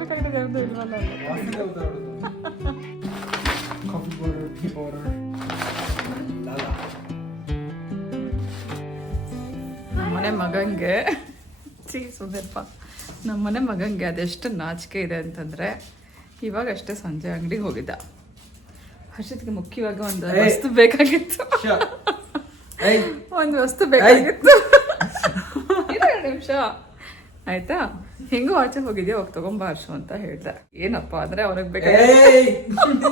ಬೇಕಾಗಿದೆ ಅಂತ ಇಲ್ವಲ್ಲ. ನಮ್ಮನೆ ಮಗಂಗೆ ಸುಂದರಪ್ಪ, ನಮ್ಮನೆ ಮಗಂಗೆ ಅದೆಷ್ಟು ನಾಚಿಕೆ ಇದೆ ಅಂತಂದರೆ, ಇವಾಗ ಅಷ್ಟೇ ಸಂಜೆ ಅಂಗಡಿಗೆ ಹೋಗಿದ್ದ. ಹರ್ಷಿತ್ಗೆ ಮುಖ್ಯವಾಗಿ ಒಂದು ವಸ್ತು ಬೇಕಾಗಿತ್ತು. ಒಂದು ವಸ್ತು ಬೇಕಾಗಿತ್ತು. 2 ನಿಮಿಷ ಆಯ್ತಾ? ಹೆಂಗೋ ಆಚೆ ಹೋಗಿದ್ಯಾ, ಹೋಗಿ ತಗೊಂಬ ಹರ್ಷು ಅಂತ ಹೇಳ್ದೆ. ಏನಪ್ಪ ಅಂದ್ರೆ ಅವ್ರಿಗೆ ಬೇಕಾಗಿತ್ತು.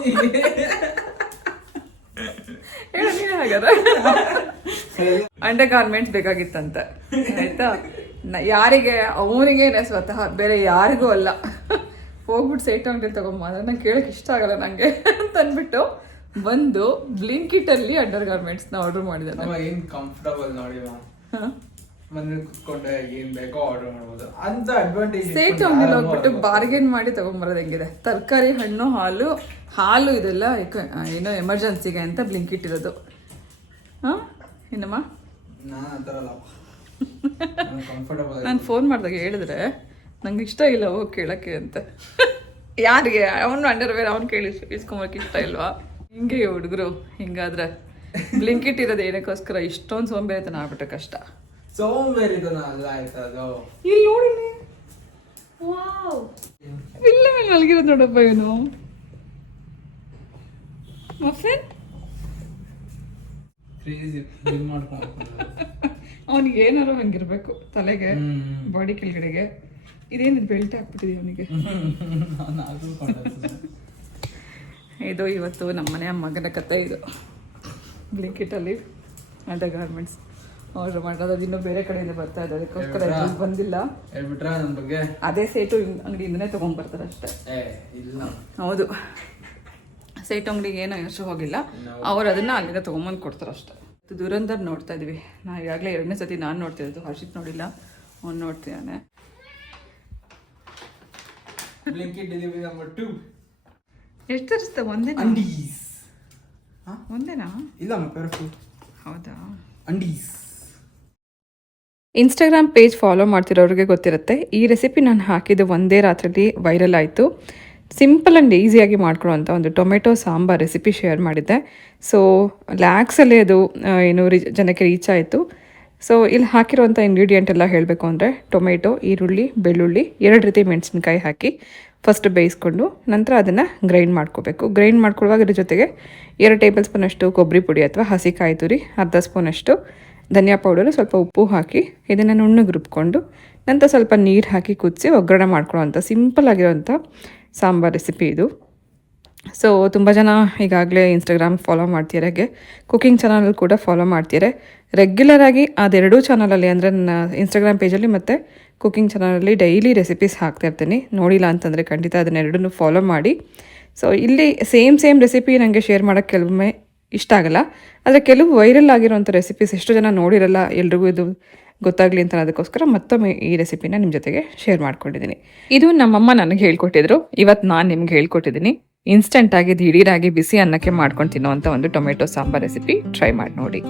ಹೇಳ ನೀವೇ ಹಾಗಾದ್ರೆ. ಅಂಡರ್ ಗಾರ್ಮೆಂಟ್ಸ್ ಬೇಕಾಗಿತ್ತಂತೆ ಆಯ್ತಾ. ಯಾರಿಗೆ, ಅವನಿಗೇನೆ ಸ್ವತಃ, ಬೇರೆ ಯಾರಿಗೂ ಅಲ್ಲ. ಹೋಗ್ಬಿಟ್ಟು ಸೈಟ್ ಅಂಗಡಿ ತಗೊಂಬ ಅಂದ್ರೆ ನಂಗೆ ಕೇಳಕ್ ಇಷ್ಟ ಆಗಲ್ಲ ನಂಗೆ ಅಂತ ಅಂದ್ಬಿಟ್ಟು ಬಂದು ಬ್ಲಿಂಕಿಟ್ ಅಲ್ಲಿ ಅಂಡರ್ ಗಾರ್ಮೆಂಟ್ಸ್ ನ ಆರ್ಡರ್ ಮಾಡಿದ್ದಾನೆ. ಏನ್ ಕಂಫರ್ಟಬಲ್ ನೋಡಿ, ಮನೇಲಿ ಕುತ್ಕೊಂಡೆ ಏನ್ ಬೇಕೋ ಆರ್ಡರ್ ಮಾಡಬಹುದು ಅಂತ ಅಡ್ವಾಂಟೇಜ್. ಸೈಟ್ ಅಂಗಡಿಲಿ ಹೋಗ್ಬಿಟ್ಟು ಬಾರ್ಗೇನ್ ಮಾಡಿ ತಗೊಂಬರೋದು ಹೆಂಗಿದೆ. ತರಕಾರಿ, ಹಣ್ಣು, ಹಾಲು ಇದೆಲ್ಲ ಏನೋ ಎಮರ್ಜೆನ್ಸಿಗೆ ಅಂತ ಬ್ಲಿಂಕಿಟ್ ಇರೋದು. ಏನಮ್ಮ ನಾನು ಫೋನ್ ಮಾಡಿದಾಗ ಹೇಳಿದ್ರೆ ನಂಗೆ ಇಷ್ಟ ಇಲ್ಲ ಹೋಗಿ ಕೇಳಕ್ಕೆ ಅಂತ. ಯಾರಿಗೆ? ಅವನು ಅಂಡರ್ವೇರ್ ಅವ್ನು ಕೇಳಿ ಇಸ್ಕೊಂಬರಕ್ಕೆ ಇಷ್ಟ ಇಲ್ವಾ? ಹಿಂಗೆ ಹುಡುಗರು ಹಿಂಗಾದ್ರೆ. ಬ್ಲಿಂಕಿಟ್ ಇರೋದು ಏನಕ್ಕೋಸ್ಕರ? ಇಷ್ಟೊಂದು ಸೋಂಬೇರಿತನ ಆಗ್ಬಿಟ್ರೆ ಕಷ್ಟ. ಸೋಂಬೇರಿತನ ಅಲ್ಲ ಆಯ್ತದು. ಇಲ್ಲಿ ನೋಡಿ, ಇಲ್ಲ ಮೇಲೆ ಮಲಗಿರೋದು ನೋಡಪ್ಪ ಇವನು. ಅವನಿಗೆ ಏನಾರು ಹಂಗಿರ್ಬೇಕು, ತಲೆಗೆ, ಬಾಡಿ ಕೆಳಗಡೆಗೆ. ಇದೇನು ಬೆಲ್ಟ್ ಹಾಕ್ಬಿಟ್ಟಿದೆ ಅವನಿಗೆ. ಇದು ಇವತ್ತು ನಮ್ಮನೆಯ ಮಗನ ಕತೆ. ಇದು ಬ್ಲಿಂಕಿಟಲ್ಲಿ ಅಂಡರ್ ಗಾರ್ಮೆಂಟ್ಸ್ ಆರ್ಡರ್ ಮಾಡೋದು. ಇನ್ನೂ ಬೇರೆ ಕಡೆಯಿಂದ ಬರ್ತಾ ಇದೆ, ಅದಕ್ಕೋಸ್ಕರ ಬಂದಿಲ್ಲ. ಅದೇ ಸೇಟು ಅಂಗಡಿಯಿಂದನೇ ತೊಗೊಂಡ್ಬರ್ತಾರೆ ಅಷ್ಟೇ. ಹೌದು, ಸೇಟು ಅಂಗಡಿಗೆ ಏನೋ ಹೆಸರು ಹೋಗಿಲ್ಲ, ಅವ್ರು ಅದನ್ನ ಅಲ್ಲಿಂದ ತೊಗೊಂಬಂದು ಕೊಡ್ತಾರೆ ಅಷ್ಟೇ. ದುರಂಧರ್ ನೋಡ್ತಾ ಇದೀವಿ. ನಾ ಈಗಾಗಲೇ 2ನೇ ಸತಿ ನಾನು ನೋಡ್ತಿರೋದು. ಹರ್ಷಿತ್ ನೋಡಿಲ್ಲ, ಅವ್ನು ನೋಡ್ತಿದ್ದಾನೆ. ಎಷ್ಟು ತರಿಸ್ತ? ಒಂದೇನಾ? ಹೌದಾ? ಇನ್ಸ್ಟಾಗ್ರಾಮ್ ಪೇಜ್ ಫಾಲೋ ಮಾಡ್ತಿರೋರಿಗೆ ಗೊತ್ತಿರುತ್ತೆ, ಈ ರೆಸಿಪಿ ನಾನು ಹಾಕಿದ್ದು ಒಂದೇ ರಾತ್ರಿಯಲ್ಲಿ ವೈರಲ್ ಆಯಿತು. ಸಿಂಪಲ್ ಆ್ಯಂಡ್ ಈಸಿಯಾಗಿ ಮಾಡ್ಕೊಳ್ಳೋಂಥ ಒಂದು ಟೊಮೆಟೊ ಸಾಂಬಾರ್ ರೆಸಿಪಿ ಶೇರ್ ಮಾಡಿದ್ದೆ. ಸೊ ಲ್ಯಾಕ್ಸಲ್ಲಿ ಅದು ಏನು ಜನಕ್ಕೆ ರೀಚ್ ಆಯಿತು. ಸೊ ಇಲ್ಲಿ ಹಾಕಿರೋಂಥ ಇಂಗ್ರೀಡಿಯೆಂಟ್ ಎಲ್ಲ ಹೇಳಬೇಕು ಅಂದರೆ, ಟೊಮೆಟೊ, ಈರುಳ್ಳಿ, ಬೆಳ್ಳುಳ್ಳಿ, 2 ರೀತಿ ಮೆಣಸಿನ್ಕಾಯಿ ಹಾಕಿ ಫಸ್ಟ್ ಬೇಯಿಸ್ಕೊಂಡು ನಂತರ ಅದನ್ನು ಗ್ರೈಂಡ್ ಮಾಡ್ಕೋಬೇಕು. ಗ್ರೈಂಡ್ ಮಾಡ್ಕೊಳ್ಳುವಾಗ ಇದ್ರ ಜೊತೆಗೆ 2 ಟೇಬಲ್ ಸ್ಪೂನಷ್ಟು ಕೊಬ್ಬರಿ ಪುಡಿ ಅಥವಾ ಹಸಿ ಕಾಯಿ ತುರಿ, ಅರ್ಧ ಸ್ಪೂನಷ್ಟು ಧನಿಯಾ ಪೌಡರು, ಸ್ವಲ್ಪ ಉಪ್ಪು ಹಾಕಿ ಇದನ್ನು ನುಣ್ಣಗೆ ರುಬ್ಕೊಂಡು ನಂತರ ಸ್ವಲ್ಪ ನೀರು ಹಾಕಿ ಕುದಿಸಿ ಒಗ್ಗರಣೆ ಮಾಡ್ಕೊಳ್ಳೋವಂಥ ಸಿಂಪಲ್ ಆಗಿರೋಂಥ ಸಾಂಬಾರ್ ರೆಸಿಪಿ ಇದು. ಸೊ ತುಂಬ ಜನ ಈಗಾಗಲೇ ಇನ್ಸ್ಟಾಗ್ರಾಮ್ ಫಾಲೋ ಮಾಡ್ತಿದ್ದಾರೆ, ಹಾಗೆ ಕುಕಿಂಗ್ ಚಾನಲ್ ಕೂಡ ಫಾಲೋ ಮಾಡ್ತಿದ್ದಾರೆ. ರೆಗ್ಯುಲರಾಗಿ ಅದೆರಡೂ ಚಾನಲಲ್ಲಿ, ಅಂದರೆ ನನ್ನ ಇನ್ಸ್ಟಾಗ್ರಾಮ್ ಪೇಜಲ್ಲಿ ಮತ್ತು ಕುಕಿಂಗ್ ಚಾನಲಲ್ಲಿ ಡೈಲಿ ರೆಸಿಪೀಸ್ ಹಾಕ್ತಾಯಿರ್ತೀನಿ. ನೋಡಿಲ್ಲ ಅಂತಂದರೆ ಖಂಡಿತ ಅದನ್ನೆರಡನ್ನೂ ಫಾಲೋ ಮಾಡಿ. ಸೊ ಇಲ್ಲಿ ಸೇಮ್ ರೆಸಿಪಿ ನನಗೆ ಶೇರ್ ಮಾಡೋಕ್ಕೆ ಕೆಲವೊಮ್ಮೆ ಇಷ್ಟ ಆಗಲ್ಲ, ಆದರೆ ಕೆಲವು ವೈರಲ್ ಆಗಿರೋಂಥ ರೆಸಿಪೀಸ್ ಎಷ್ಟು ಜನ ನೋಡಿರಲ್ಲ, ಎಲ್ರಿಗೂ ಇದು ಗೊತ್ತಾಗಲಿ ಅಂತ ಅದಕ್ಕೋಸ್ಕರ ಮತ್ತೊಮ್ಮೆ ಈ ರೆಸಿಪಿನ ನಿಮ್ಮ ಜೊತೆಗೆ ಶೇರ್ ಮಾಡ್ಕೊಂಡಿದ್ದೀನಿ. ಇದು ನಮ್ಮಮ್ಮ ನನಗೆ ಹೇಳ್ಕೊಟ್ಟಿದ್ರು, ಇವತ್ತು ನಾನು ನಿಮ್ಗೆ ಹೇಳ್ಕೊಟ್ಟಿದ್ದೀನಿ. ಇನ್ಸ್ಟೆಂಟಾಗಿ ದಿಢೀರಾಗಿ ಬಿಸಿ ಅನ್ನಕ್ಕೆ ಮಾಡ್ಕೊಂಡು ತಿನ್ನುವಂಥ ಒಂದು ಟೊಮೆಟೊ ಸಾಂಬಾರ್ ರೆಸಿಪಿ ಟ್ರೈ ಮಾಡಿ ನೋಡಿ.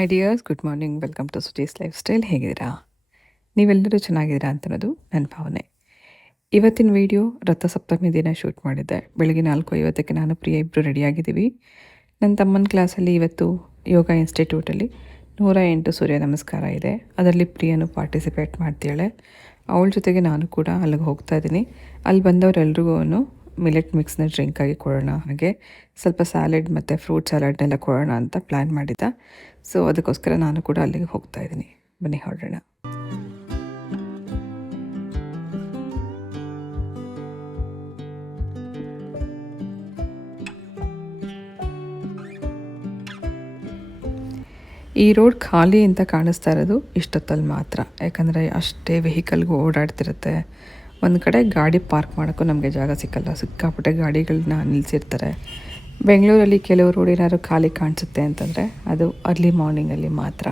Ideas, good morning, welcome to Suji's lifestyle. ಹೇಗಿದ್ದೀರಾ? ನೀವೆಲ್ಲರೂ ಚೆನ್ನಾಗಿದ್ದೀರಾ ಅಂತ ಅನ್ನೋದು ನನ್ನ ಭಾವನೆ. ಇವತ್ತಿನ ವಿಡಿಯೋ ರಥಸಪ್ತಮಿ ದಿನ ಶೂಟ್ ಮಾಡಿದ್ದೆ. ಬೆಳಗ್ಗೆ 4:50ಕ್ಕೆ ನಾನು ಪ್ರಿಯ ಇಬ್ಬರು ರೆಡಿಯಾಗಿದ್ದೀವಿ. ನನ್ನ ತಮ್ಮನ ಕ್ಲಾಸಲ್ಲಿ ಇವತ್ತು ಯೋಗ ಇನ್ಸ್ಟಿಟ್ಯೂಟಲ್ಲಿ 108 ಸೂರ್ಯ ನಮಸ್ಕಾರ ಇದೆ. ಅದರಲ್ಲಿ ಪ್ರಿಯನು ಪಾರ್ಟಿಸಿಪೇಟ್ ಮಾಡ್ತಾಳೆ. ಅವಳ ಜೊತೆಗೆ ನಾನು ಕೂಡ ಅಲ್ಲಿಗೆ ಹೋಗ್ತಾ ಇದ್ದೀನಿ. ಅಲ್ಲಿ ಬಂದವರೆಲ್ರಿಗೂ ಮಿಲೆಟ್ ಮಿಕ್ಸ್ನ ಡ್ರಿಂಕಾಗಿ ಕೊಡೋಣ, ಹಾಗೆ ಸ್ವಲ್ಪ ಸ್ಯಾಲೆಡ್ ಮತ್ತು ಫ್ರೂಟ್ ಸ್ಯಾಲಡ್ನೆಲ್ಲ ಕೊಡೋಣ ಅಂತ ಪ್ಲ್ಯಾನ್ ಮಾಡಿದ್ದ. ಸೊ ಅದಕ್ಕೋಸ್ಕರ ನಾನು ಕೂಡ ಅಲ್ಲಿಗೆ ಹೋಗ್ತಾ ಇದ್ದೀನಿ. ಬನ್ನಿ ಹೊರಡೋಣ. ಈ ರೋಡ್ ಖಾಲಿ ಅಂತ ಕಾಣಿಸ್ತಾ ಇರೋದು ಇಷ್ಟೊತ್ತಲ್ಲಿ ಮಾತ್ರ, ಯಾಕಂದರೆ ಅಷ್ಟೇ ವೆಹಿಕಲ್ಗೂ ಓಡಾಡ್ತಿರುತ್ತೆ. ಒಂದು ಕಡೆ ಗಾಡಿ ಪಾರ್ಕ್ ಮಾಡೋಕ್ಕೂ ನಮಗೆ ಜಾಗ ಸಿಕ್ಕಲ್ಲ, ಸಿಕ್ಕಾಪಟ್ಟೆ ಗಾಡಿಗಳನ್ನ ನಿಲ್ಲಿಸಿರ್ತಾರೆ. ಬೆಂಗಳೂರಲ್ಲಿ ಕೆಲವು ರೋಡ್ ಏನಾದ್ರು ಖಾಲಿ ಕಾಣಿಸುತ್ತೆ ಅಂತಂದರೆ ಅದು ಅರ್ಲಿ ಮಾರ್ನಿಂಗಲ್ಲಿ ಮಾತ್ರ.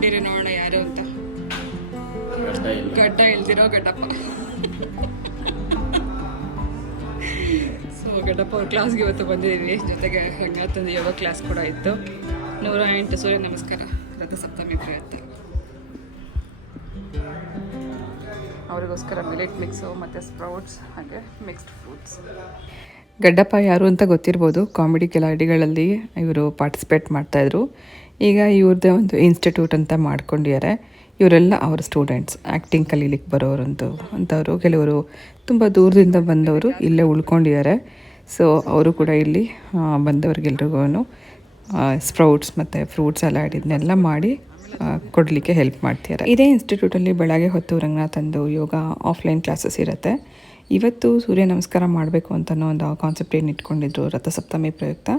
ಕಂಡಿಡಿ ನೋಡೋಣ ಯಾರು ಅಂತ. ಗಡ್ಡ ಇಲ್ದಿರೋ ಗಡ್ಡಪ್ಪ. ಸೊ ಗಡ್ಡಪ್ಪ ಅವ್ರ ಕ್ಲಾಸ್ಗೆ ಇವತ್ತು ಬಂದಿದ್ದೀವಿ, ಜೊತೆಗೆ ರಂಗನಾಥಂದು ಯೋಗ ಕ್ಲಾಸ್ ಕೂಡ ಇತ್ತು. 108 ಸೂರ್ಯ ನಮಸ್ಕಾರ ರಥಸಪ್ತಮಿ ಪ್ರಯುಕ್ತ ಅವರಿಗೋಸ್ಕರ ಮಿಲೆಟ್ ಮಿಕ್ಸು ಮತ್ತು ಸ್ಪ್ರೌಟ್ಸ್ ಹಾಗೆ ಮಿಕ್ಸ್ಡ್ ಫ್ರೂಟ್ಸ್. ಗಡ್ಡಪ್ಪ ಯಾರು ಅಂತ ಗೊತ್ತಿರ್ಬೋದು, ಕಾಮಿಡಿ ಕೆಲಾಡಿಗಳಲ್ಲಿ ಇವರು ಪಾರ್ಟಿಸಿಪೇಟ್ ಮಾಡ್ತಾಯಿದ್ರು. ಈಗ ಇವ್ರದ್ದೇ ಒಂದು ಇನ್ಸ್ಟಿಟ್ಯೂಟ್ ಅಂತ ಮಾಡ್ಕೊಂಡಿದ್ದಾರೆ. ಇವರೆಲ್ಲ ಅವರ ಸ್ಟೂಡೆಂಟ್ಸ್, ಆ್ಯಕ್ಟಿಂಗ್ ಕಲೀಲಿಕ್ಕೆ ಬರೋರಂತು ಅಂಥವರು. ಕೆಲವರು ತುಂಬ ದೂರದಿಂದ ಬಂದವರು ಇಲ್ಲೇ ಉಳ್ಕೊಂಡಿದ್ದಾರೆ. ಸೊ ಅವರು ಕೂಡ ಇಲ್ಲಿ ಬಂದವ್ರಿಗೆಲ್ರಿಗೂ ಸ್ಪ್ರೌಟ್ಸ್ ಮತ್ತು ಫ್ರೂಟ್ಸ್ ಸಲಾಡ್ ಇದನ್ನೆಲ್ಲ ಮಾಡಿ ಕೊಡಲಿಕ್ಕೆ ಹೆಲ್ಪ್ ಮಾಡ್ತಿದ್ದಾರೆ. ಇದೇ ಇನ್ಸ್ಟಿಟ್ಯೂಟಲ್ಲಿ ಬೆಳಗ್ಗೆ ಹೊತ್ತು ರಂಗನಾಥಂದು ಯೋಗ ಆಫ್ಲೈನ್ ಕ್ಲಾಸಸ್ ಇರುತ್ತೆ. ಇವತ್ತು ಸೂರ್ಯ ನಮಸ್ಕಾರ ಮಾಡಬೇಕು ಅಂತನೋ ಒಂದು ಕಾನ್ಸೆಪ್ಟ್ ಏನು ಇಟ್ಕೊಂಡಿದ್ರು ರಥಸಪ್ತಮಿ ಪ್ರಯುಕ್ತ.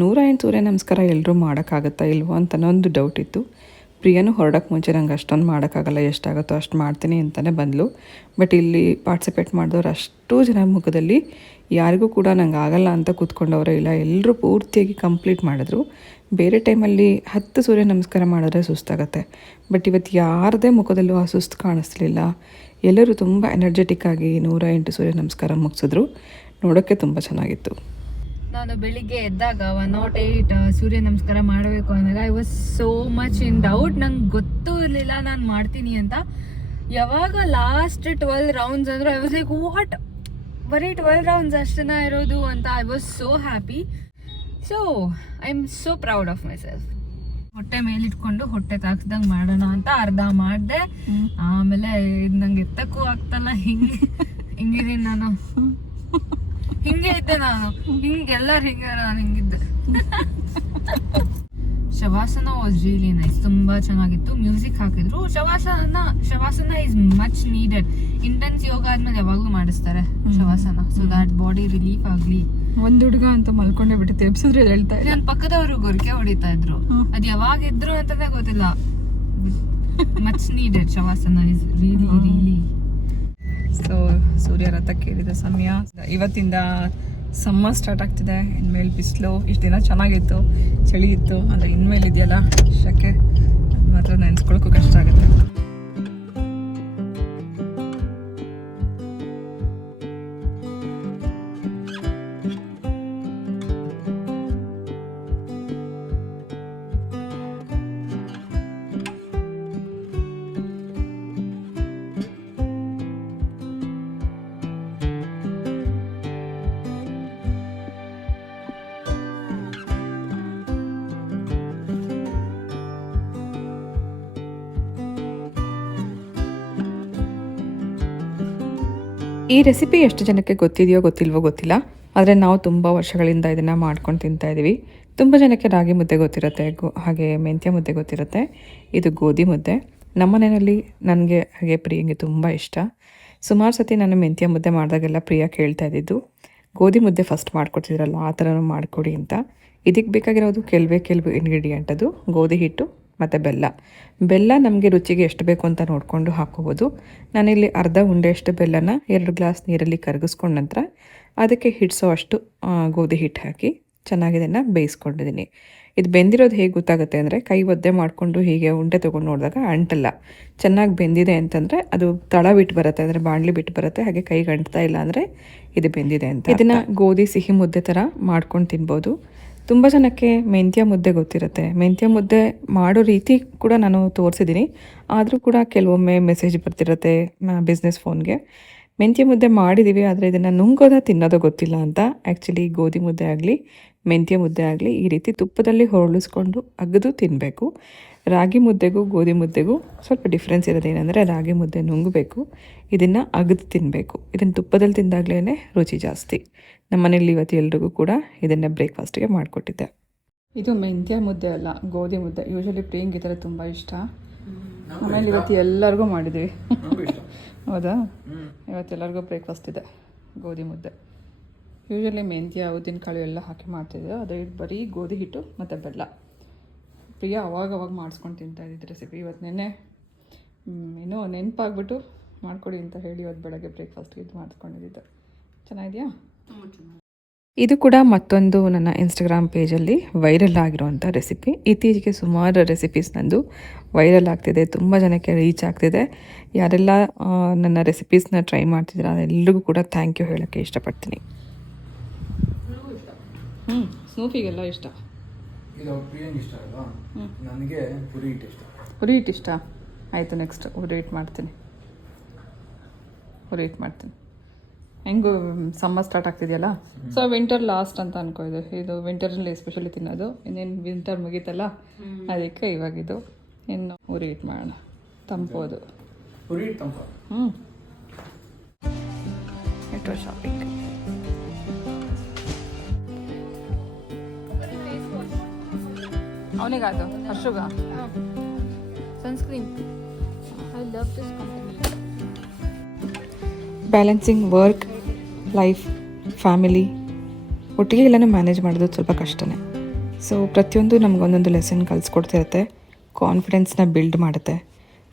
108 ಸೂರ್ಯ ನಮಸ್ಕಾರ ಎಲ್ಲರೂ ಮಾಡೋಕ್ಕಾಗುತ್ತಾ ಇಲ್ವೋ ಅಂತನೋ ಒಂದು ಡೌಟ್ ಇತ್ತು. ಪ್ರಿಯನೂ ಹೊರಡೋಕ್ಕೆ ಮುಂಚೆ ನಂಗೆ ಅಷ್ಟೊಂದು ಮಾಡೋಕ್ಕಾಗಲ್ಲ, ಎಷ್ಟಾಗುತ್ತೋ ಅಷ್ಟು ಮಾಡ್ತೀನಿ ಅಂತಲೇ ಬಂದಳು. ಬಟ್ ಇಲ್ಲಿ ಪಾರ್ಟಿಸಿಪೇಟ್ ಮಾಡಿದವ್ರು ಅಷ್ಟೂ ಜನ ಮುಖದಲ್ಲಿ ಯಾರಿಗೂ ಕೂಡ ನಂಗೆ ಆಗಲ್ಲ ಅಂತ ಕೂತ್ಕೊಂಡವರೇ ಇಲ್ಲ, ಎಲ್ಲರೂ ಪೂರ್ತಿಯಾಗಿ ಕಂಪ್ಲೀಟ್ ಮಾಡಿದ್ರು. ಬೇರೆ ಟೈಮಲ್ಲಿ 10 ಸೂರ್ಯ ನಮಸ್ಕಾರ ಮಾಡಿದ್ರೆ ಸುಸ್ತಾಗತ್ತೆ, ಬಟ್ ಇವತ್ತು ಯಾರದೇ ಮುಖದಲ್ಲೂ ಆ ಸುಸ್ತು ಕಾಣಿಸ್ಲಿಲ್ಲ. ಎಲ್ಲರೂ ತುಂಬ ಎನರ್ಜೆಟಿಕ್ ಆಗಿ 108 ಸೂರ್ಯ ನಮಸ್ಕಾರ ಮುಗಿಸಿದ್ರು. ನೋಡೋಕ್ಕೆ ತುಂಬ ಚೆನ್ನಾಗಿತ್ತು. ನಾನು ಬೆಳಿಗ್ಗೆ ಎದ್ದಾಗ 108 ಸೂರ್ಯ ನಮಸ್ಕಾರ ಮಾಡಬೇಕು ಅಂದಾಗ I was so much in doubt. ನಂಗೆ ಗೊತ್ತೂ ಇರಲಿಲ್ಲ ನಾನು ಮಾಡ್ತೀನಿ ಅಂತ. ಯಾವಾಗ ಲಾಸ್ಟ್ 12 ರೌಂಡ್ಸ್ ಅಂದ್ರೆ ಐ ವಾಸ್ ಲೈಕ್ ವಾಟ್, ಬರೀ 12 ರೌಂಡ್ಸ್ ಅಷ್ಟನ್ನ ಇರೋದು ಅಂತ. I was so happy. So I am so proud of my self. ಹೊಟ್ಟೆ ಮೇಲಿಟ್ಕೊಂಡು ಹೊಟ್ಟೆ ತಾಕ್ಸ್ದಂಗೆ ಮಾಡೋಣ ಅಂತ ಅರ್ಧ ಮಾಡಿದೆ. ಆಮೇಲೆ ಇದು ನಂಗೆ ಎತ್ತಕ್ಕೂ ಆಗ್ತಲ್ಲ, ಹಿಂಗಿದ್ದೀನಿ ನಾನು, ಹಿಂಗೆ ಇದ್ದೆ ನಾನು, ಎಲ್ಲರೂ ಹಿಂಗೆ, ನಾನು ಹಿಂಗಿದ್ದೆ. ಶವಾಸನ ವಾಸ್ ರಿಯಲಿ ನೈಸ್, ತುಂಬಾ ಚೆನ್ನಾಗಿತ್ತು. ಮ್ಯೂಸಿಕ್ ಹಾಕಿದ್ರು. Shavasana is much needed. Intense yoga ಆದ್ಮೇಲೆ ಯಾವಾಗ್ಲೂ ಮಾಡಿಸ್ತಾರೆ shavasana, so that body relief ಆಗ್ಲಿ. ಒಂದು ಹುಡುಗ ಅಂತ ಮಲ್ಕೊಂಡೇ ಬಿಟ್ಟು ಎಬ್ಸಿದ್ರೆ ಹೇಳ್ತಾ ಇದ್ದೆ. ನನ್ನ ಪಕ್ಕದವರು ಗೊರಕೆ ಹೊಡಿತಾ ಇದ್ರು. ಅದ್ ಯಾವಾಗ ಇದ್ರು ಅಂತಾನೆ ಗೊತ್ತಿಲ್ಲ. Much needed. Shavasana is really really. So ಸೂರ್ಯ ರಥ ಕೇಳಿದ ಸಮಯ. ಇವತ್ತಿಂದ ಸಮ್ಮರ್ ಸ್ಟಾರ್ಟ್ ಆಗ್ತಿದೆ. ಇನ್ಮೇಲೆ ಬಿಸಿಲು. ಇಷ್ಟು ದಿನ ಚೆನ್ನಾಗಿತ್ತು, ಚಳಿ ಇತ್ತು, ಆದರೆ ಇನ್ಮೇಲೆ ಇದೆಯಲ್ಲ ಶಕೆ, ಅದು ಮಾತ್ರ ನೆನೆಸ್ಕೊಳಕ್ಕೂ ಕಷ್ಟ ಆಗುತ್ತೆ. ಈ ರೆಸಿಪಿ ಎಷ್ಟು ಜನಕ್ಕೆ ಗೊತ್ತಿದೆಯೋ ಗೊತ್ತಿಲ್ವೋ ಗೊತ್ತಿಲ್ಲ, ಆದರೆ ನಾವು ತುಂಬ ವರ್ಷಗಳಿಂದ ಇದನ್ನು ಮಾಡ್ಕೊಂಡು ತಿಂತಾಯಿದ್ದೀವಿ. ತುಂಬ ಜನಕ್ಕೆ ರಾಗಿ ಮುದ್ದೆ ಗೊತ್ತಿರುತ್ತೆ, ಹಾಗೆ ಮೆಂತ್ಯ ಮುದ್ದೆ ಗೊತ್ತಿರುತ್ತೆ. ಇದು ಗೋಧಿ ಮುದ್ದೆ. ನಮ್ಮ ಮನೆಯಲ್ಲಿ ನನಗೆ ಹಾಗೆ ಪ್ರಿಯಂಗೆ ತುಂಬ ಇಷ್ಟ. ಸುಮಾರು ಸತಿ ನಾನು ಮೆಂತ್ಯ ಮುದ್ದೆ ಮಾಡಿದಾಗೆಲ್ಲ ಪ್ರಿಯ ಕೇಳ್ತಾ ಇದ್ದಿದ್ದು ಗೋಧಿ ಮುದ್ದೆ ಫಸ್ಟ್ ಮಾಡ್ಕೊಡ್ತಿದ್ರಲ್ಲ ಆ ಥರನೂ ಮಾಡಿಕೊಡಿ ಅಂತ. ಇದಕ್ಕೆ ಬೇಕಾಗಿರೋದು ಕೆಲವು ಇಂಗ್ರೀಡಿಯೆಂಟ್. ಅದು ಗೋಧಿ ಹಿಟ್ಟು ಮತ್ತು ಬೆಲ್ಲ ನಮಗೆ ರುಚಿಗೆ ಎಷ್ಟು ಬೇಕು ಅಂತ ನೋಡಿಕೊಂಡು ಹಾಕ್ಕೋಬೋದು. ನಾನಿಲ್ಲಿ ಅರ್ಧ ಉಂಡೆಯಷ್ಟು ಬೆಲ್ಲನ 2 ಗ್ಲಾಸ್ ನೀರಲ್ಲಿ ಕರಗಿಸ್ಕೊಂಡ ನಂತರ ಅದಕ್ಕೆ ಹಿಡಿಸೋ ಅಷ್ಟು ಗೋಧಿ ಹಿಟ್ಟು ಹಾಕಿ ಚೆನ್ನಾಗಿ ಇದನ್ನು ಬೇಯಿಸ್ಕೊಂಡಿದ್ದೀನಿ. ಇದು ಬೆಂದಿರೋದು ಹೇಗೆ ಗೊತ್ತಾಗುತ್ತೆ ಅಂದರೆ, ಕೈ ಒದ್ದೆ ಮಾಡಿಕೊಂಡು ಹೀಗೆ ಉಂಡೆ ತೊಗೊಂಡು ನೋಡಿದಾಗ ಅಂಟಲ್ಲ. ಚೆನ್ನಾಗಿ ಬೆಂದಿದೆ ಅಂತಂದರೆ ಅದು ತಳ ಬಿಟ್ಟು ಬರುತ್ತೆ, ಅಂದರೆ ಬಾಣಲಿ ಬಿಟ್ಟು ಬರುತ್ತೆ. ಹಾಗೆ ಕೈಗೆ ಅಂಟ್ತಾ ಇಲ್ಲ ಅಂದರೆ ಇದು ಬೆಂದಿದೆ ಅಂತ. ಇದನ್ನು ಗೋಧಿ ಸಿಹಿ ಮುದ್ದೆ ಥರ ಮಾಡ್ಕೊಂಡು ತಿನ್ಬೋದು. ತುಂಬ ಜನಕ್ಕೆ ಮೆಂತ್ಯ ಮುದ್ದೆ ಗೊತ್ತಿರುತ್ತೆ. ಮೆಂತ್ಯ ಮುದ್ದೆ ಮಾಡೋ ರೀತಿ ಕೂಡ ನಾನು ತೋರಿಸಿದ್ದೀನಿ, ಆದರೂ ಕೂಡ ಕೆಲವೊಮ್ಮೆ ಮೆಸೇಜ್ ಬರ್ತಿರುತ್ತೆ ಬಿಸ್ನೆಸ್ ಫೋನ್ಗೆ. ಮೆಂತ್ಯ ಮುದ್ದೆ ಮಾಡಿದ್ದೀವಿ, ಆದರೆ ಇದನ್ನು ನುಂಗೋದ ತಿನ್ನೋದೋ ಗೊತ್ತಿಲ್ಲ ಅಂತ. ಆ್ಯಕ್ಚುಲಿ ಗೋಧಿ ಮುದ್ದೆ ಆಗಲಿ ಮೆಂತ್ಯ ಮುದ್ದೆ ಆಗಲಿ ಈ ರೀತಿ ತುಪ್ಪದಲ್ಲಿ ಹೊರಳಿಸ್ಕೊಂಡು ಅಗದು ತಿನ್ನಬೇಕು. ರಾಗಿ ಮುದ್ದೆಗೂ ಗೋಧಿ ಮುದ್ದೆಗೂ ಸ್ವಲ್ಪ ಡಿಫ್ರೆನ್ಸ್ ಇರೋದೇನೆಂದರೆ, ರಾಗಿ ಮುದ್ದೆ ನುಂಗಬೇಕು, ಇದನ್ನು ಅಗದು ತಿನ್ನಬೇಕು. ಇದನ್ನು ತುಪ್ಪದಲ್ಲಿ ತಿಂದಾಗಲೇ ರುಚಿ ಜಾಸ್ತಿ. ನಮ್ಮ ಮನೇಲಿ ಇವತ್ತು ಎಲ್ರಿಗೂ ಕೂಡ ಇದನ್ನೇ ಬ್ರೇಕ್ಫಾಸ್ಟ್ಗೆ ಮಾಡಿಕೊಟ್ಟಿದ್ದೆ. ಇದು ಮೆಂತ್ಯ ಮುದ್ದೆ ಅಲ್ಲ, ಗೋಧಿ ಮುದ್ದೆ. ಯೂಶಲಿ ಪ್ರಿಯಂಗೆ ಈ ಥರ ತುಂಬ ಇಷ್ಟ. ಆಮೇಲೆ ಇವತ್ತು ಎಲ್ಲರಿಗೂ ಮಾಡಿದ್ವಿ. ಹೌದಾ? ಇವತ್ತೆಲ್ಲರಿಗೂ ಬ್ರೇಕ್ಫಾಸ್ಟ್ ಇದೆ ಗೋಧಿ ಮುದ್ದೆ. ಯೂಶಲಿ ಮೆಂತ್ಯ ಉದ್ದಿನಕಾಳು ಎಲ್ಲ ಹಾಕಿ ಮಾಡ್ತಿದ್ದೆ, ಅದು ಬರೀ ಗೋಧಿ ಹಿಟ್ಟು ಮತ್ತು ಬೆಲ್ಲ. ಪ್ರಿಯ ಅವಾಗ ಮಾಡಿಸ್ಕೊಂಡು ತಿಂತಾಯಿದ್ದಿದ್ದು ರೆಸಿಪಿ. ಇವತ್ತು ನೆನ್ನೆ ಏನೋ ನೆನಪಾಗ್ಬಿಟ್ಟು ಮಾಡಿಕೊಡಿ ಅಂತ ಹೇಳಿ ಇವತ್ತು ಬೆಳಗ್ಗೆ ಬ್ರೇಕ್ಫಾಸ್ಟ್ಗೆ ಇದು ಮಾಡಿಸ್ಕೊಂಡಿದ್ದೆ. ಚೆನ್ನಾಗಿದೆಯಾ? ಇದು ಕೂಡ ಮತ್ತೊಂದು ನನ್ನ ಇನ್ಸ್ಟಾಗ್ರಾಮ್ ಪೇಜಲ್ಲಿ ವೈರಲ್ ಆಗಿರುವಂಥ ರೆಸಿಪಿ. ಇತ್ತೀಚೆಗೆ ಸುಮಾರು ರೆಸಿಪೀಸ್ ನಂದು ವೈರಲ್ ಆಗ್ತಿದೆ, ತುಂಬ ಜನಕ್ಕೆ ರೀಚ್ ಆಗ್ತಿದೆ. ಯಾರೆಲ್ಲ ನನ್ನ ರೆಸಿಪೀಸ್ನ ಟ್ರೈ ಮಾಡ್ತಿದ್ದೀರಾ ಅದೆಲ್ಲರಿಗೂ ಕೂಡ ಥ್ಯಾಂಕ್ ಯು ಹೇಳೋಕ್ಕೆ ಇಷ್ಟಪಡ್ತೀನಿ. ಸ್ನೂಫಿಗೆಲ್ಲ ಇಷ್ಟ. ಇದು ಪ್ರಿಯಂಗೆ ಇಷ್ಟ ಅಲ್ವಾ? ನನಗೆ ಪುರಿ ಹಿಟ್ಟು ಇಷ್ಟ. ಪುರಿ ಹಿಟ್ಟು ಇಷ್ಟ. ಆಯಿತು, ನೆಕ್ಸ್ಟ್ ಪುರಿ ಹಿಟ್ಟು ಮಾಡ್ತೀನಿ. ಹೆಂಗೂ ಸಮ್ಮರ್ ಸ್ಟಾರ್ಟ್ ಆಗ್ತಿದೆಯಲ್ಲ, ಸೊ ವಿಂಟರ್ ಲಾಸ್ಟ್ ಅಂತ ಅನ್ಕೋದು. ಇದು ವಿಂಟರಲ್ಲಿ ಎಸ್ಪೆಷಲಿ ತಿನ್ನೋದು. ಇನ್ನೇನು ವಿಂಟರ್ ಮುಗೀತಲ್ಲ, ಅದಕ್ಕೆ ಇವಾಗಿದು ಇನ್ನು ಪುರಿ ಹಿಟ್ಟು ಮಾಡೋಣ. ತಂಪೋದು ಪುರಿ ಹಿಟ್ಟು ತಂಪ. Metro shopping. ಅವನಿಗಾದು ಹರ್ಷುಗ sunscreen. I love this company. Balancing work, life, family ಒಟ್ಟಿಗೆ ಎಲ್ಲನೂ ಮ್ಯಾನೇಜ್ ಮಾಡೋದು ಸ್ವಲ್ಪ ಕಷ್ಟನೇ. ಸೊ ಪ್ರತಿಯೊಂದು ನಮಗೊಂದೊಂದು ಲೆಸನ್ ಕಲಿಸ್ಕೊಡ್ತಿರುತ್ತೆ, ಕಾನ್ಫಿಡೆನ್ಸ್ನ ಬಿಲ್ಡ್ ಮಾಡುತ್ತೆ.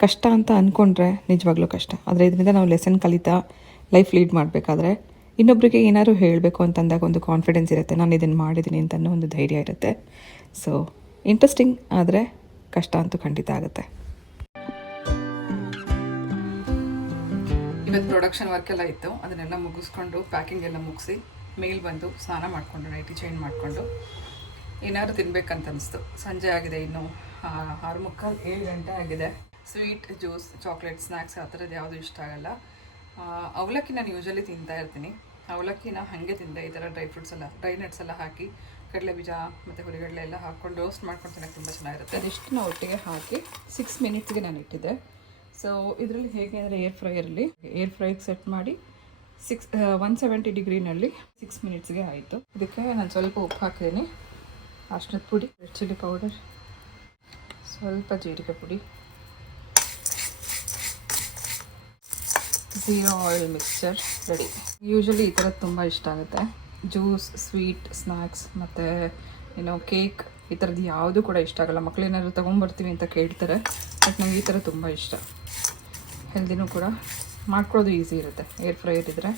ಕಷ್ಟ ಅಂತ ಅಂದ್ಕೊಂಡ್ರೆ ನಿಜವಾಗ್ಲೂ ಕಷ್ಟ, ಆದರೆ ಇದರಿಂದ ನಾವು ಲೆಸನ್ ಕಲಿತಾ ಲೈಫ್ ಲೀಡ್ ಮಾಡಬೇಕಾದ್ರೆ ಇನ್ನೊಬ್ಬರಿಗೆ ಏನಾದ್ರು ಹೇಳಬೇಕು ಅಂತಂದಾಗ ಒಂದು ಕಾನ್ಫಿಡೆನ್ಸ್ ಇರುತ್ತೆ, ನಾನು ಇದನ್ನು ಮಾಡಿದ್ದೀನಿ ಅಂತ ಅನ್ನೋ ಒಂದು ಧೈರ್ಯ ಇರುತ್ತೆ. ಸೊ ಇಂಟ್ರೆಸ್ಟಿಂಗ್, ಆದರೆ ಕಷ್ಟ ಅಂತೂ ಖಂಡಿತ ಆಗುತ್ತೆ. ಇವತ್ತು ಪ್ರೊಡಕ್ಷನ್ ವರ್ಕ್ ಎಲ್ಲ ಇತ್ತು, ಅದನ್ನೆಲ್ಲ ಮುಗಿಸ್ಕೊಂಡು ಪ್ಯಾಕಿಂಗ್ ಎಲ್ಲ ಮುಗಿಸಿ ಮೇಲ್ ಬಂದು ಸ್ನಾನ ಮಾಡಿಕೊಂಡು ನೈಟಿ ಚೇಂಜ್ ಮಾಡಿಕೊಂಡು ಏನಾದ್ರು ತಿನ್ಬೇಕಂತ ಅನಿಸ್ತು. ಸಂಜೆ ಆಗಿದೆ, ಇನ್ನು 6:45 7 ಗಂಟೆ ಆಗಿದೆ. ಸ್ವೀಟ್, ಜ್ಯೂಸ್, ಚಾಕ್ಲೇಟ್, ಸ್ನ್ಯಾಕ್ಸ್ ಆ ಥರದ್ದು ಯಾವುದು ಇಷ್ಟ ಆಗಲ್ಲ. ಅವಲಕ್ಕಿ ನಾನು ಯೂಶಲಿ ತಿಂತಾ ಇರ್ತೀನಿ. ಅವಲಕ್ಕಿನ ಹಾಗೆ ತಿಂದೆ. ಈ ಥರ ಡ್ರೈ ನಟ್ಸ್ ಎಲ್ಲ ಹಾಕಿ ಕಡಲೆ ಬೀಜ ಮತ್ತು ಹುರಿಗಡಲೆ ಎಲ್ಲ ಹಾಕ್ಕೊಂಡು ರೋಸ್ಟ್ ಮಾಡ್ಕೊಂಡು ತಿನ್ನೋಕ್ಕೆ ತುಂಬ ಚೆನ್ನಾಗಿರುತ್ತೆ. ಅದಿಷ್ಟು ನಾವು ಒಟ್ಟಿಗೆ ಹಾಕಿ 6 ಮಿನಿಟ್ಸ್ಗೆ ನಾನು ಇಟ್ಟಿದ್ದೆ. ಸೊ ಇದರಲ್ಲಿ ಹೇಗೆ ಅಂದರೆ ಏರ್ ಫ್ರೈಗೆ ಸೆಟ್ ಮಾಡಿ 170 ಡಿಗ್ರಿನಲ್ಲಿ 6 ಮಿನಿಟ್ಸ್ಗೆ ಆಯಿತು. ಇದಕ್ಕೆ ನಾನು ಸ್ವಲ್ಪ ಉಪ್ಪು ಹಾಕಿದ್ದೀನಿ, ಅರ್ಶಿನದ ಪುಡಿ, ರೆಡ್ ಚಿಲ್ಲಿ ಪೌಡರ್, ಸ್ವಲ್ಪ ಜೀರಿಗೆ ಪುಡಿ, 0 ಆಯಿಲ್ ಮಿಕ್ಸ್ಚರ್ ರೆಡಿ. ಯೂಶಲಿ ಈ ಥರದ್ದು ತುಂಬ ಇಷ್ಟ ಆಗುತ್ತೆ. ಜ್ಯೂಸ್, ಸ್ವೀಟ್, ಸ್ನ್ಯಾಕ್ಸ್ ಮತ್ತು ಕೇಕ್ ಈ ಥರದ್ದು ಯಾವುದೂ ಕೂಡ ಇಷ್ಟ ಆಗಲ್ಲ. ಮಕ್ಳು ಏನಾದರೂ ತೊಗೊಂಬರ್ತೀವಿ ಅಂತ ಕೇಳ್ತಾರೆ, ಬಟ್ ನಂಗೆ ಈ ಥರ ತುಂಬ ಇಷ್ಟ. ಹೆಲ್ದಿನೂ ಕೂಡ, ಮಾಡ್ಕೊಳ್ಳೋದು ಈಸಿ ಇರುತ್ತೆ. ಏರ್ ಫ್ರೈಯರ್ ಇದ್ದರೆ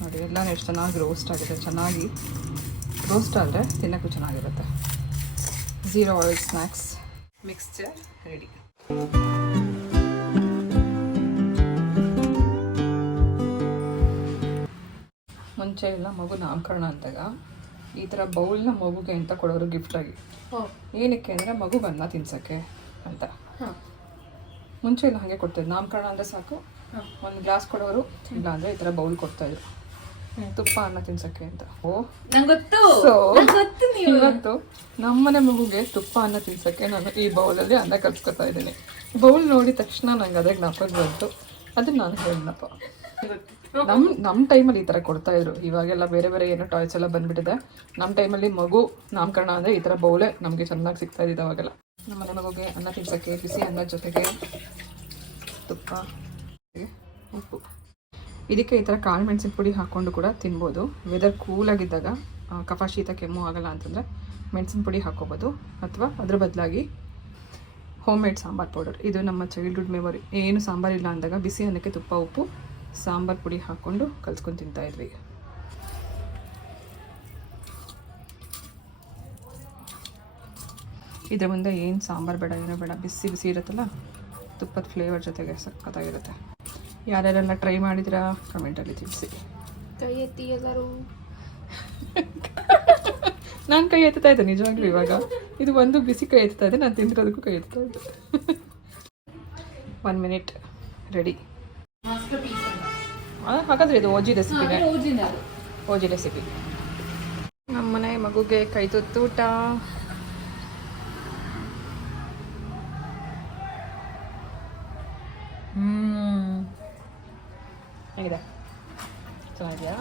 ನೋಡಿ ಎಲ್ಲನೂ ಎಷ್ಟು ಚೆನ್ನಾಗಿ ರೋಸ್ಟ್ ಆಗಿದೆ. ಚೆನ್ನಾಗಿ ರೋಸ್ಟ್ ಆದರೆ ತಿನ್ನೋಕ್ಕೂ ಚೆನ್ನಾಗಿರುತ್ತೆ. 0 ಆಯಿಲ್ ಸ್ನ್ಯಾಕ್ಸ್ ಮಿಕ್ಸ್ಚರ್ ರೆಡಿ. ಮುಂಚೆ ಎಲ್ಲ ಮಗು ನಾಮಕರಣ ಅಂದಾಗ ಈ ಥರ ಬೌಲ್ನ ಮಗುಗೆ ಅಂತ ಕೊಡೋರು ಗಿಫ್ಟಾಗಿ. ಏನಕ್ಕೆ ಅಂದರೆ ಮಗುಗೆ ಅನ್ನ ತಿನ್ಸೋಕ್ಕೆ ಅಂತ. ಮುಂಚೆ ಎಲ್ಲ ಹಾಗೆ ಕೊಡ್ತಾಯಿದ್ರು. ನಾಮಕರಣ ಅಂದರೆ ಸಾಕು, ಒಂದು ಗ್ಲಾಸ್ ಕೊಡೋರು, ಇಲ್ಲ ಅಂದರೆ ಈ ಥರ ಬೌಲ್ ಕೊಡ್ತಾಯಿದ್ರು ತುಪ್ಪ ಅನ್ನ ತಿನ್ಸೋಕ್ಕೆ ಅಂತ. ಇವತ್ತು ನಮ್ಮನೆ ಮಗುಗೆ ತುಪ್ಪ ಅನ್ನ ತಿನ್ಸೋಕ್ಕೆ ನಾನು ಈ ಬೌಲಲ್ಲಿ ಅನ್ನ ಕಲ್ಸ್ಕೊತಾ ಇದ್ದೀನಿ. ಬೌಲ್ ನೋಡಿದ ತಕ್ಷಣ ನಂಗೆ ಅದೇ ಜ್ಞಾಪಕ ಬಂತು, ಅದನ್ನು ನಾನು ಹೇಳಿದ್ನಪ್ಪ. ನಮ್ಮ ಟೈಮಲ್ಲಿ ಈ ಥರ ಕೊಡ್ತಾಯಿದ್ರು. ಇವಾಗೆಲ್ಲ ಬೇರೆ ಬೇರೆ ಏನೋ ಟಾಯ್ಸ್ ಎಲ್ಲ ಬಂದುಬಿಟ್ಟಿದೆ. ನಮ್ಮ ಟೈಮಲ್ಲಿ ಮಗು ನಾಮಕರಣ ಅಂದರೆ ಈ ಥರ ಬೌಲೇ ನಮಗೆ ಚೆನ್ನಾಗಿ ಸಿಗ್ತಾ ಇದ್ದಿದ್ದು ಅವಾಗೆಲ್ಲ. ನಮ್ಮ ಮನೆ ಮಗುಗೆ ಅನ್ನ ತಿನ್ಸೋಕ್ಕೆ ಬಿಸಿ ಅನ್ನದ ಜೊತೆಗೆ ತುಪ್ಪ, ಉಪ್ಪು. ಇದಕ್ಕೆ ಈ ಥರ ಕಾಳು ಮೆಣಸಿನ ಪುಡಿ ಹಾಕ್ಕೊಂಡು ಕೂಡ ತಿನ್ಬೋದು. ವೆದರ್ ಕೂಲಾಗಿದ್ದಾಗ ಕಫ ಶೀತ ಕೆಮ್ಮು ಆಗಲ್ಲ ಅಂತಂದರೆ ಮೆಣಸಿನ ಪುಡಿ ಹಾಕ್ಕೋಬೋದು, ಅಥವಾ ಅದ್ರ ಬದಲಾಗಿ ಹೋಮ್ ಮೇಡ್ ಸಾಂಬಾರು ಪೌಡರ್. ಇದು ನಮ್ಮ ಚೈಲ್ಡ್ಹುಡ್ ಮೆಮೊರಿ. ಏನು ಸಾಂಬಾರಿಲ್ಲ ಅಂದಾಗ ಬಿಸಿ ಅನ್ನಕ್ಕೆ ತುಪ್ಪ, ಉಪ್ಪು, ಸಾಂಬಾರು ಪುಡಿ ಹಾಕ್ಕೊಂಡು ಕಲ್ಸ್ಕೊಂಡು ತಿಂತಾಯಿದ್ವಿ. ಇದ್ರ ಮುಂದೆ ಏನು ಸಾಂಬಾರು ಬೇಡ, ಏನೋ ಬೇಡ, ಬಿಸಿ ಬಿಸಿ ಇರುತ್ತಲ್ಲ, ತುಪ್ಪದ ಫ್ಲೇವರ್ ಜೊತೆಗೆ ಸಖತ್ತಾಗಿರುತ್ತೆ. ಯಾರ್ಯಾರೆಲ್ಲ ಟ್ರೈ ಮಾಡಿದಿರಾ ಕಮೆಂಟಲ್ಲಿ ತಿಳಿಸಿ. ಕೈ ಎತ್ತಿ ಎಲ್ಲರೂ. ನಾನು ಕೈ ಎತ್ತಾ ಇದ್ದೆ ನಿಜವಾಗ್ಲೂ. ಇವಾಗ ಇದು ಒಂದು ಬಿಸಿ ಕೈ ಎತ್ತಾ ಇದೆ, ನಾನು ತಿಂದಿರೋದಕ್ಕೂ ಕೈ ಎತ್ತಾ ಇದ್ದೆ. 1 ಮಿನಿಟ್ ರೆಡಿ. ಹಾಗಾದರೆ ಇದು ಓಜಿ ರೆಸಿಪಿನೇ. ಓಜಿ ರೆಸಿಪಿ. ನಮ್ಮನೆ ಮಗುಗೆ ಕೈ ತುತ್ತೂಟ. ಹೇಗಿದೆ? ಚೆನ್ನಾಗಿದೆಯಾ?